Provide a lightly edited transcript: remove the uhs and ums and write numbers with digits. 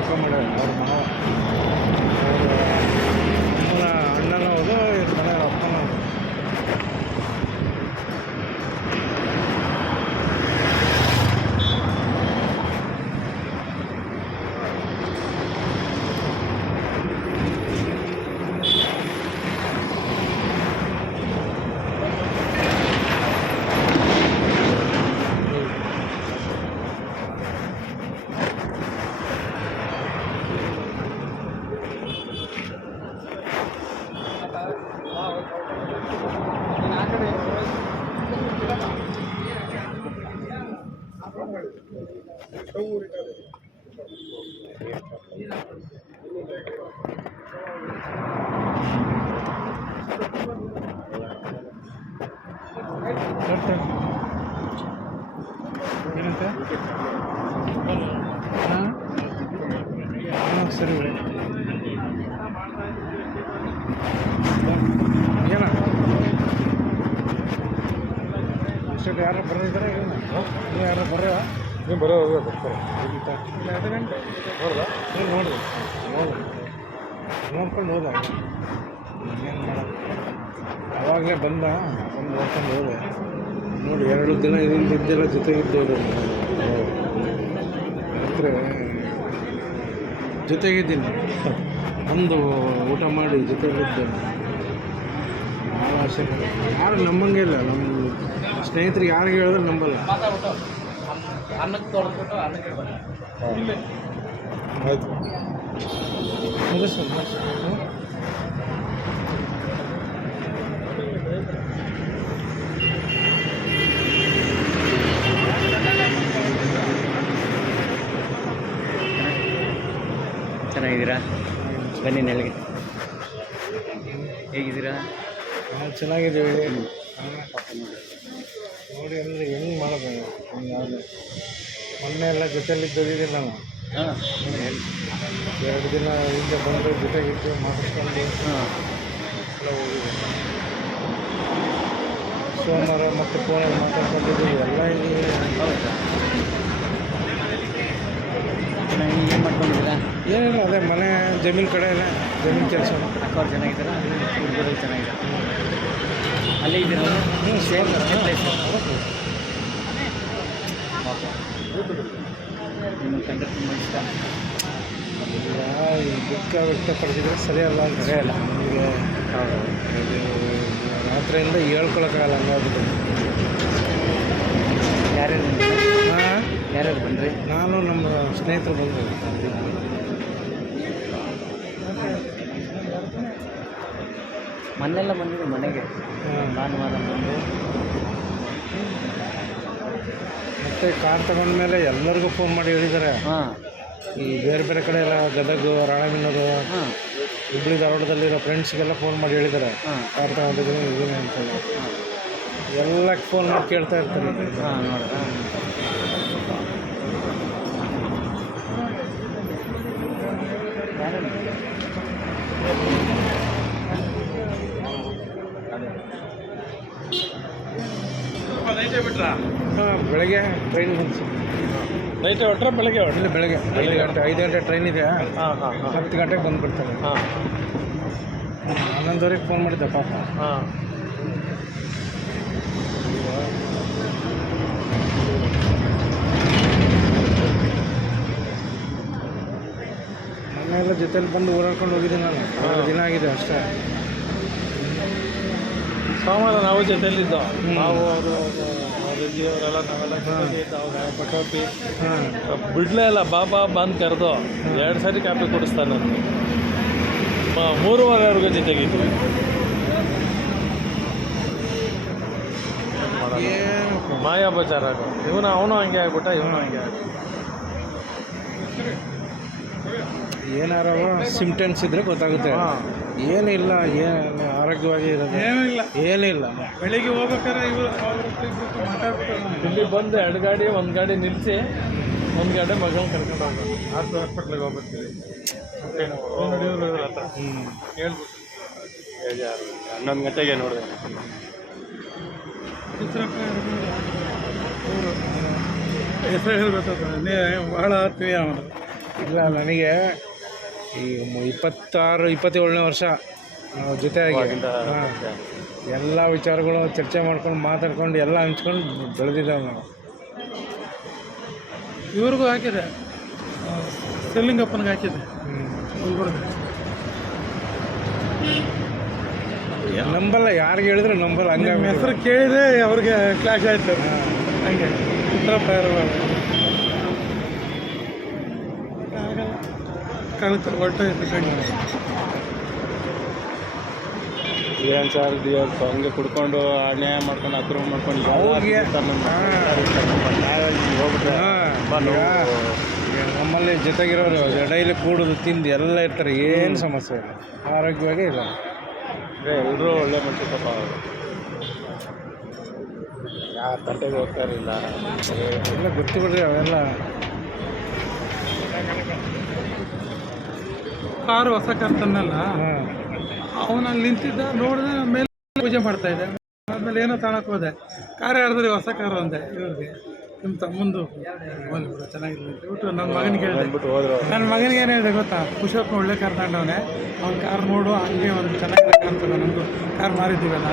ಮುಖ ಮಾಡ್ಯಾರ ಅವ್ರ ಮನವ ಅವ್ರ ಅಮ್ಮನ ಅಣ್ಣನ ಹೋದು ಇರ್ತಾನೆ ಅವ್ರ ಅಪ್ಪನ ಏನಂತೆ ಹಾಂ ಸರಿ ಏನ ಇಷ್ಟೊತ್ತು ಯಾರು ಬರೋದಿದ್ದಾರೆ ಏನು ನೀವು ಯಾರು ಬರೋ ನೀವು ಬರೋ ಬರ್ತಾರೆ ಎರಡು ಗಂಟೆ ನೋಡ್ದ ನೋಡಿದೆ ನೋಡ್ಕೊಂಡು ಹೋದ ಏನು ಮಾಡೋದು ಅವಾಗಲೇ ಬಂದ ನೋಡ್ಕೊಂಡು ಹೋದೆ ನೋಡಿ 2 ದಿನ ಇದ್ದೆಲ್ಲ ಜೊತೆಗಿದ್ದವರು ಅಂದರೆ ಜೊತೆಗಿದ್ದೀನಿ ಒಂದು ಊಟ ಮಾಡಿ ಜೊತೆಗಿದ್ದೆ ಭಾಳ ಆಸೆ ಯಾರು ನಂಬಂಗೆ ಇಲ್ಲ ನಮ್ಮ ಸ್ನೇಹಿತರಿಗೆ ಯಾರಿಗೆ ಹೇಳಿದ್ರೆ ನಂಬಲ್ಲ ಆಯಿತು ಮುಗಿಸು ಚೆನ್ನಾಗಿದ್ದೀರಾ? ಬನ್ನಿ ನೆಲಗೆ. ಹೇಗಿದ್ದೀರಾ? ನಾವು ಚೆನ್ನಾಗಿದ್ದೀವಿ. ನೋಡಿ ಅಂದರೆ ಹೆಂಗೆ ಮಾಡೋದು ಹಿಂಗಾದ್ರೆ ಮೊನ್ನೆ ಎಲ್ಲ ಜೊತೆಲಿದ್ದೋದಿದೆ ನಾನು 2 ದಿನ ಹಿಂದೆ ಬಂದು ಜೊತೆಗಿದ್ದು ಮಾತಾಡ್ಕೊಂಡು ಎಲ್ಲ ಹೋಗಿದ್ದೆ. ಸೋಮವಾರ ಮತ್ತು ಫೋನಲ್ಲಿ ಮಾತಾಡ್ಕೊಂಡಿದ್ದೀವಿ ಎಲ್ಲ ಇಲ್ಲಿ. ಏನು ಮಾಡ್ಕೊಂಡಿದ್ದೀರಾ? ಏನಿಲ್ಲ ಅದೇ ಮನೆ ಜಮೀನು ಕಡೆ ಜಮೀನು ಕೆಲಸ. ಅಕ್ಕವ್ರು ಚೆನ್ನಾಗಿದ್ದಾರಾ? ಹುಡುಗರು ಚೆನ್ನಾಗಿದ್ದಾರೆ. ಅಲ್ಲೇ ಇದ್ದೀರಲ್ಲ? Same place. ನಿಮ್ಮ ಕಂಡ್ರೆ ತುಂಬ ಇಷ್ಟ. ಈ ದುಃಖ ವ್ಯಕ್ತಪಡಿಸಿದರೆ ಸರಿಯಲ್ಲ ಅಂತ ಸರಿಯಲ್ಲ ನಮಗೆ. ರಾತ್ರಿಯಿಂದ ಹೇಳ್ಕೊಳಕ್ಕಾಗಲ್ಲ ಹಂಗಾಗ್ಬಿಟ್ಟು. ಯಾರ್ಯಾರು ಬಂದ್ರಿ? ಹಾಂ ಯಾರ್ಯಾರು ಬಂದ್ರಿ? ನಾನು ನಮ್ಮ ಸ್ನೇಹಿತರು ಬಂದರು. ಮೊನ್ನೆಲ್ಲ ಬಂದಿದ್ದು ಮನೆಗೆ ಭಾನುವಾರ ಬಂದು ಮತ್ತು ಕಾರ್ ತಗೊಂಡ್ಮೇಲೆ ಎಲ್ಲರಿಗೂ ಫೋನ್ ಮಾಡಿ ಹೇಳಿದ್ದಾರೆ. ಈ ಬೇರೆ ಬೇರೆ ಕಡೆ ಎಲ್ಲ ಗದಗ ರಾಣೆಬೆನ್ನೂರು ಹುಬ್ಬಳ್ಳಿ ಧಾರವಾಡದಲ್ಲಿರೋ ಫ್ರೆಂಡ್ಸ್ಗೆಲ್ಲ ಫೋನ್ ಮಾಡಿ ಹೇಳಿದ್ದಾರೆ ಕಾರ್ ತಗೊಂಡಿದ್ದೀನಿ ಇದೀನಿ ಅಂತೇಳಿ. ಎಲ್ಲಕ್ಕೆ ಫೋನ್ ಮಾಡಿ ಕೇಳ್ತಾ ಇರ್ತಾರೆ. ಹಾಂ ಬೆಳಗ್ಗೆ ಟ್ರೈನ್ ಬಂತು. ನೈಟೇ ಹೊಟ್ರೆ ಬೆಳಗ್ಗೆ ಇಲ್ಲ ಬೆಳಗ್ಗೆ 5 ಗಂಟೆ ಟ್ರೈನ್ ಇದೆ. 10 ಗಂಟೆಗೆ ಬಂದುಬಿಡ್ತಾರೆ. 11:00ವರೆಗೆ ಫೋನ್ ಮಾಡಿದ್ದೆ ಪಾಪ. ಮೊನ್ನೆಲ್ಲ ಜೊತೆಲಿ ಬಂದು ಓಡಾಡ್ಕೊಂಡು ಹೋಗಿದ್ದೀನಿ ನಾನು. 2 ದಿನ ಆಗಿದೆ ಅಷ್ಟೇ. ಸೋಮವಾರ ನಾವು ಜೊತೆಯಲ್ಲಿದ್ದೋ. ನಾವು ಅವರು ಅವರೆಲ್ಲ ನಾವೆಲ್ಲ ಜೊತೆಗಿದ್ದು ಅವಾಗ ಪಟಾಪಿ ಬಿಡ್ಲೇ ಇಲ್ಲ. ಬಾಬಾ ಬಂದು ಕರೆದು 2 ಸಾರಿ ಕಾಪಿ ಕೊಡಿಸ್ತಾನೆ ನಾನು. 3:15ವರೆಗೂ ಜೊತೆಗಿದ್ವಿ. ಮಾಯಾ ಬಜಾರ್ ಆಗೋ ಅವನು ಹಂಗೆ ಆಗ್ಬಿಟ್ಟ, ಇವನು ಹಂಗೆ ಆಗ್ಬಿಟ್ಟ. ಏನಾರ ಸಿಮ್ಟಮ್ಸ್ ಇದ್ರೆ ಗೊತ್ತಾಗುತ್ತೆ. ಏನಿಲ್ಲ, ಏನು ಆರೋಗ್ಯವಾಗಿ ಇರೋದು ಏನಿಲ್ಲ. ಬೆಳಿಗ್ಗೆ ಹೋಗ್ಬೇಕಾದ್ರೆ ಇಲ್ಲಿ ಬಂದು 2 ಗಾಡಿ 1 ಗಾಡಿ ನಿಲ್ಲಿಸಿ 1 ಗಾಡಿ ಮಗನ ಕರ್ಕೊಂಡು ಹೋಗೋದು. ಹಾಸ್ಪಿಟ್ಲಿಗೆ ಹೋಗ್ಬಿಡ್ತೀವಿ. ಹೇಳ್ಬಿಟ್ಟು 11 ಗಂಟೆಗೆ ನೋಡಿದೆ. ಹೆಸರು ಹೇಳ್ಬೇಕು ಭಾಳ ಆತ್ಮೀಯ ಅವರು. ಇಲ್ಲ ನನಗೆ ಈ 27ನೇ ವರ್ಷ ನಾವು ಜೊತೆಯಾಗಿ ಹಾಂ ಎಲ್ಲ ವಿಚಾರಗಳು ಚರ್ಚೆ ಮಾಡ್ಕೊಂಡು ಮಾತಾಡ್ಕೊಂಡು ಎಲ್ಲ ಹಂಚ್ಕೊಂಡು ಬೆಳೆದಿದ್ದೇವೆ ನಾವು. ಇವ್ರಿಗೂ ಹಾಕಿದೆ, ಸೆಲ್ಲಿಂಗಪ್ಪನಿಗೆ ಹಾಕಿದೆ ಗುಲ್ಬರ್ಗ. ನಂಬಲ್ಲ, ಯಾರಿಗೆ ಹೇಳಿದ್ರೆ ನಂಬಲ್ಲ, ಹಂಗೆ ಹೆಸರು ಕೇಳಿದೆ ಅವ್ರಿಗೆ ಕ್ಲಾಶ್ ಆಯ್ತು. ಹಂಗೆ ಉತ್ತರ ಆಗಲ್ಲ, ಕಳ್ತು ಹೊರಟೋಯ್ತು ಕಣ್ಣು. ಏನು ಸರ್ ಹಂಗೆ ಕುಡ್ಕೊಂಡು ಅನ್ಯಾಯ ಮಾಡ್ಕೊಂಡು ಅಕ್ರಮ ಮಾಡ್ಕೊಂಡು ಹೋಗ್ಬಿಟ್ರೆ ನಮ್ಮಲ್ಲಿ ಜೊತೆಗಿರೋರು ಡೈಲಿ ಕೂಡೋದು ತಿಂದು ಎಲ್ಲ ಇರ್ತಾರೆ, ಏನು ಸಮಸ್ಯೆ ಇಲ್ಲ, ಆರೋಗ್ಯವಾಗೇ ಇಲ್ಲ. ಎಲ್ಲರೂ ಒಳ್ಳೆ ಮನುಷ್ಯಪ್ಪ ಅವರು, ಯಾರ ತಟ್ಟೆಗೆ ಹೋಗ್ತಾ ಇರಲಿಲ್ಲ. ಎಲ್ಲ ಗೊತ್ತು ಬಿಡ್ರಿ ಅವೆಲ್ಲ. ಕಾರು ಹೊಸ ಕಾರ್ ತಂದಲ್ಲ, ಅವನಲ್ಲಿ ನಿಂತಿದ್ದ ನೋಡಿದ್ರೆ ಮೇಲೆ ಪೂಜೆ ಮಾಡ್ತಾ ಇದ್ದೆ. ಆಮೇಲೆ ಏನೋ ತಗೊಳಕ್ಕೆ ಹೋದೆ, ಕಾರ್ ಯಾರ್ದ್ರಿ? ಹೊಸ ಕಾರು ಅಂದೆ ಇವ್ರಿಗೆ, ನಿಮ್ಮ ತಮ್ಮಂದು ಬಂದ್ಬಿಡು ಚೆನ್ನಾಗಿಲ್ಲ ಅಂತ ಬಿಟ್ಟು ನನ್ನ ಮಗನಿಗೆ ಹೇಳಿದೆ. ನನ್ನ ಮಗನಿಗೆ ಏನು ಹೇಳಿದೆ ಗೊತ್ತಾ? ಪುಷಪ್ನ ಒಳ್ಳೆ ಕಾರ್ ತಗೊಂಡವನೆ, ಅವ್ನ ಕಾರ್ ನೋಡು, ಹಂಗೆ ಒಂದು ಚೆನ್ನಾಗಿರೋ ಕಾರ್ ತಗೋ, ನಮ್ಮದು ಕಾರ್ ಮಾರಿದ್ದೀವಲ್ಲ